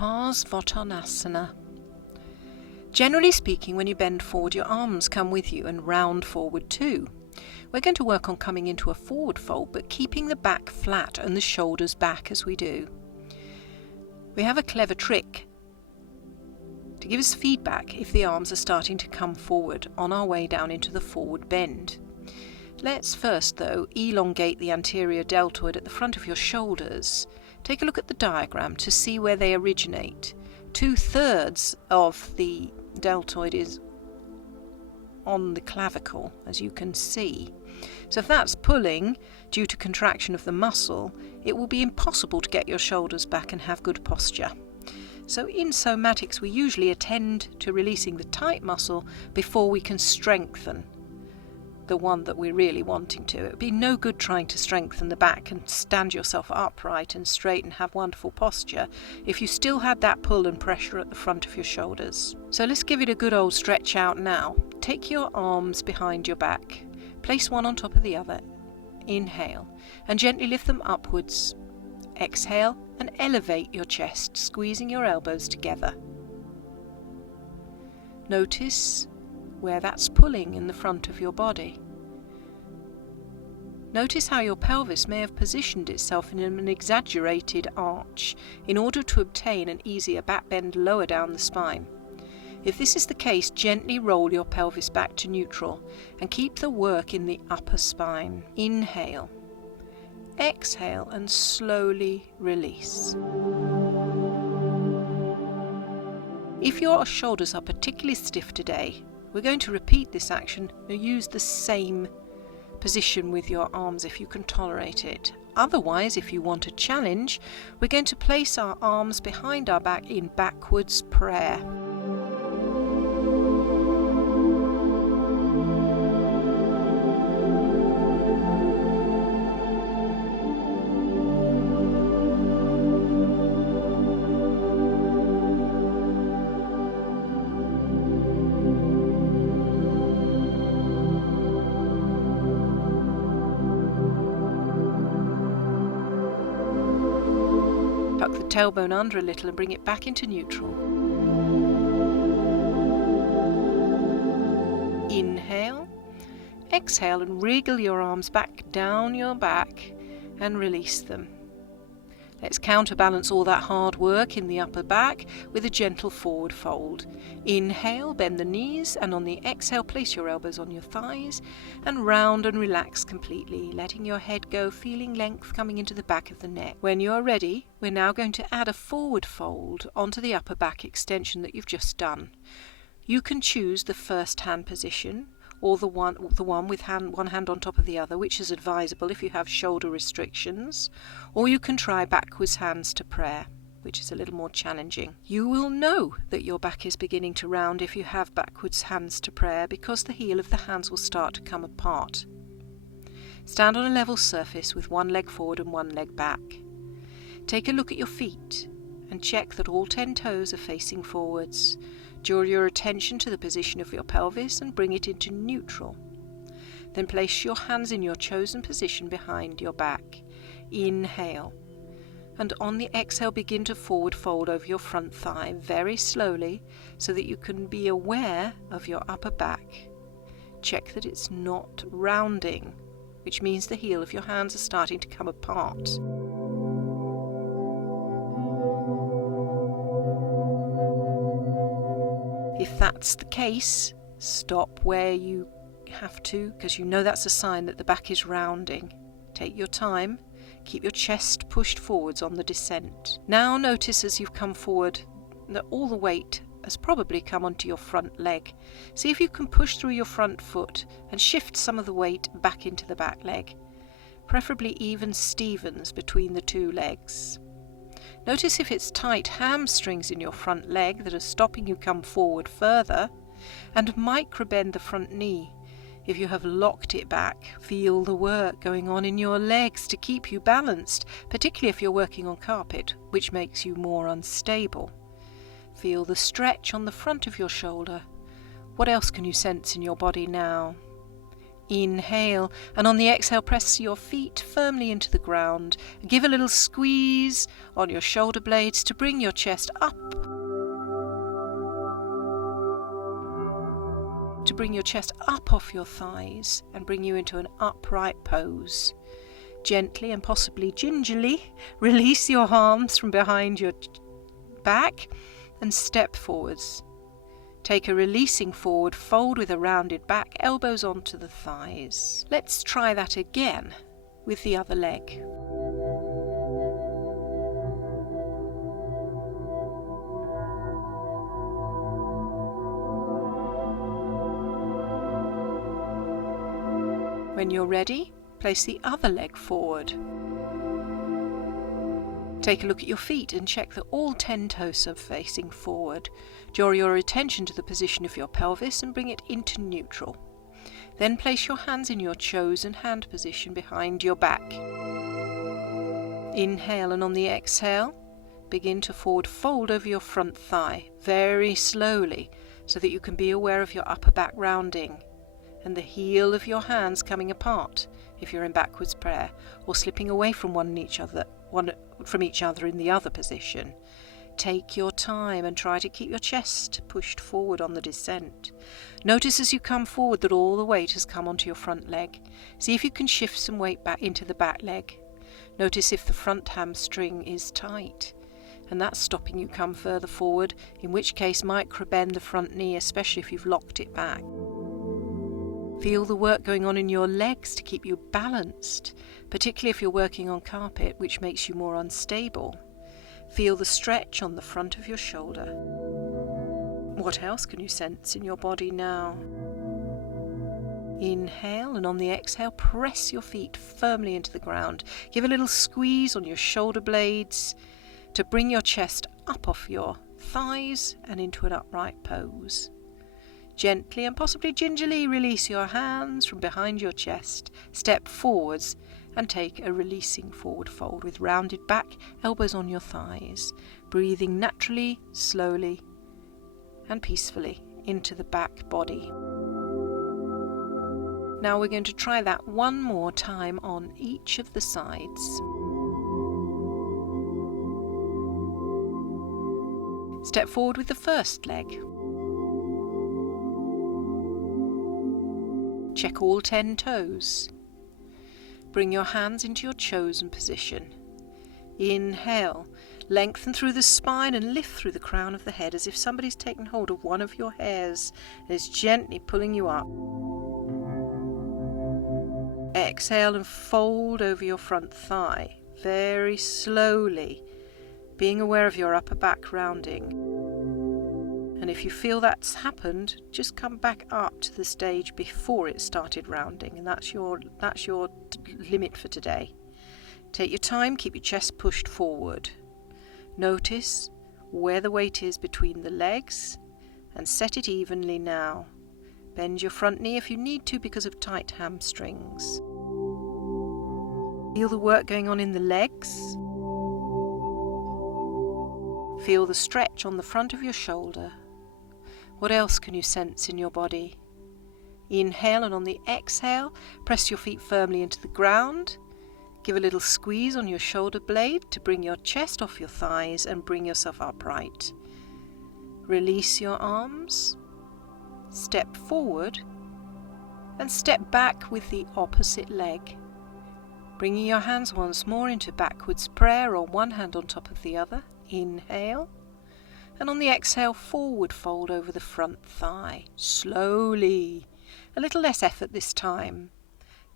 Parsvottanasana. Generally speaking, when you bend forward, your arms come with you and round forward too. We're going to work on coming into a forward fold, but keeping the back flat and the shoulders back as we do. We have a clever trick to give us feedback if the arms are starting to come forward on our way down into the forward bend. Let's first, though, elongate the anterior deltoid at the front of your shoulders. Take a look at the diagram to see where they originate. 2/3 of the deltoid is on the clavicle, as you can see. So if that's pulling due to contraction of the muscle, it will be impossible to get your shoulders back and have good posture. So in somatics, we usually attend to releasing the tight muscle before we can strengthen the one that we're really wanting to. It would be no good trying to strengthen the back and stand yourself upright and straight and have wonderful posture if you still had that pull and pressure at the front of your shoulders. So let's give it a good old stretch out now. Take your arms behind your back, place one on top of the other, inhale, and gently lift them upwards. Exhale and elevate your chest, squeezing your elbows together. Notice where that's pulling in the front of your body. Notice how your pelvis may have positioned itself in an exaggerated arch in order to obtain an easier back bend lower down the spine. If this is the case, gently roll your pelvis back to neutral and keep the work in the upper spine. Inhale, exhale, and slowly release. If your shoulders are particularly stiff today, we're going to repeat this action and use the same position with your arms if you can tolerate it. Otherwise, if you want a challenge, we're going to place our arms behind our back in backwards prayer. Tuck the tailbone under a little and bring it back into neutral. Inhale, exhale, and wriggle your arms back down your back and release them. Let's counterbalance all that hard work in the upper back with a gentle forward fold. Inhale, bend the knees, and on the exhale, place your elbows on your thighs and round and relax completely, letting your head go, feeling length coming into the back of the neck. When you are ready, we're now going to add a forward fold onto the upper back extension that you've just done. You can choose the first hand position, or the one with one hand on top of the other, which is advisable if you have shoulder restrictions, or you can try backwards hands to prayer, which is a little more challenging. You will know that your back is beginning to round if you have backwards hands to prayer, because the heel of the hands will start to come apart. Stand on a level surface with one leg forward and one leg back. Take a look at your feet and check that all 10 toes are facing forwards. Draw your attention to the position of your pelvis and bring it into neutral. Then place your hands in your chosen position behind your back. Inhale. And on the exhale, begin to forward fold over your front thigh very slowly so that you can be aware of your upper back. Check that it's not rounding, which means the heel of your hands are starting to come apart. If that's the case, stop where you have to, because you know that's a sign that the back is rounding. Take your time, keep your chest pushed forwards on the descent. Now notice as you've come forward that all the weight has probably come onto your front leg. See if you can push through your front foot and shift some of the weight back into the back leg, preferably even Stevens between the two legs. Notice if it's tight hamstrings in your front leg that are stopping you come forward further, and microbend the front knee. If you have locked it back, feel the work going on in your legs to keep you balanced, particularly if you're working on carpet, which makes you more unstable. Feel the stretch on the front of your shoulder. What else can you sense in your body now? Inhale, and on the exhale, press your feet firmly into the ground. Give a little squeeze on your shoulder blades to bring your chest up. To bring your chest up off your thighs and bring you into an upright pose. Gently and possibly gingerly release your arms from behind your back and step forwards. Take a releasing forward fold with a rounded back, elbows onto the thighs. Let's try that again with the other leg. When you're ready, place the other leg forward. Take a look at your feet and check that all 10 toes are facing forward. Draw your attention to the position of your pelvis and bring it into neutral. Then place your hands in your chosen hand position behind your back. Inhale, and on the exhale, begin to forward fold over your front thigh very slowly so that you can be aware of your upper back rounding and the heel of your hands coming apart if you're in backwards prayer, or slipping away from each other in the other position. Take your time and try to keep your chest pushed forward on the descent. Notice as you come forward that all the weight has come onto your front leg. See if you can shift some weight back into the back leg. Notice if the front hamstring is tight, and that's stopping you come further forward, in which case micro bend the front knee, especially if you've locked it back. Feel the work going on in your legs to keep you balanced, particularly if you're working on carpet, which makes you more unstable. Feel the stretch on the front of your shoulder. What else can you sense in your body now? Inhale, and on the exhale, press your feet firmly into the ground. Give a little squeeze on your shoulder blades to bring your chest up off your thighs and into an upright pose. Gently and possibly gingerly release your hands from behind your chest. Step forwards and take a releasing forward fold with rounded back, elbows on your thighs. Breathing naturally, slowly and peacefully into the back body. Now we're going to try that one more time on each of the sides. Step forward with the first leg. Check all 10 toes. Bring your hands into your chosen position. Inhale, lengthen through the spine and lift through the crown of the head as if somebody's taken hold of one of your hairs and is gently pulling you up. Exhale and fold over your front thigh, very slowly, being aware of your upper back rounding. And if you feel that's happened, just come back up to the stage before it started rounding, and that's your limit for today. Take your time, keep your chest pushed forward. Notice where the weight is between the legs and set it evenly now. Bend your front knee if you need to because of tight hamstrings. Feel the work going on in the legs. Feel the stretch on the front of your shoulder. What else can you sense in your body? Inhale, and on the exhale, press your feet firmly into the ground. Give a little squeeze on your shoulder blade to bring your chest off your thighs and bring yourself upright. Release your arms. Step forward and step back with the opposite leg. Bringing your hands once more into backwards prayer, or one hand on top of the other. Inhale. And on the exhale, forward fold over the front thigh. Slowly. A little less effort this time.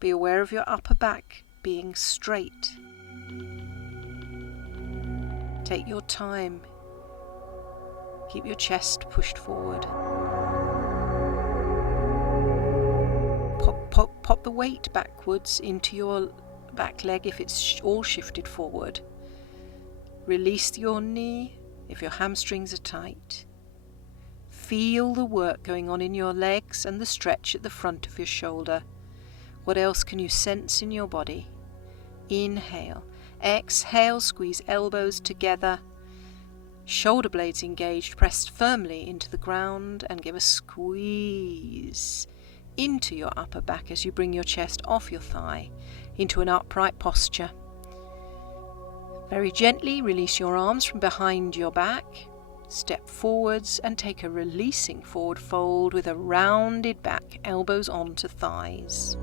Be aware of your upper back being straight. Take your time. Keep your chest pushed forward. Pop the weight backwards into your back leg if it's all shifted forward. Release your knee if your hamstrings are tight. Feel the work going on in your legs and the stretch at the front of your shoulder. What else can you sense in your body? Inhale. Exhale, squeeze elbows together. Shoulder blades engaged, pressed firmly into the ground, and give a squeeze. into your upper back as you bring your chest off your thigh into an upright posture. Very gently release your arms from behind your back. Step forwards and take a releasing forward fold with a rounded back, elbows onto thighs.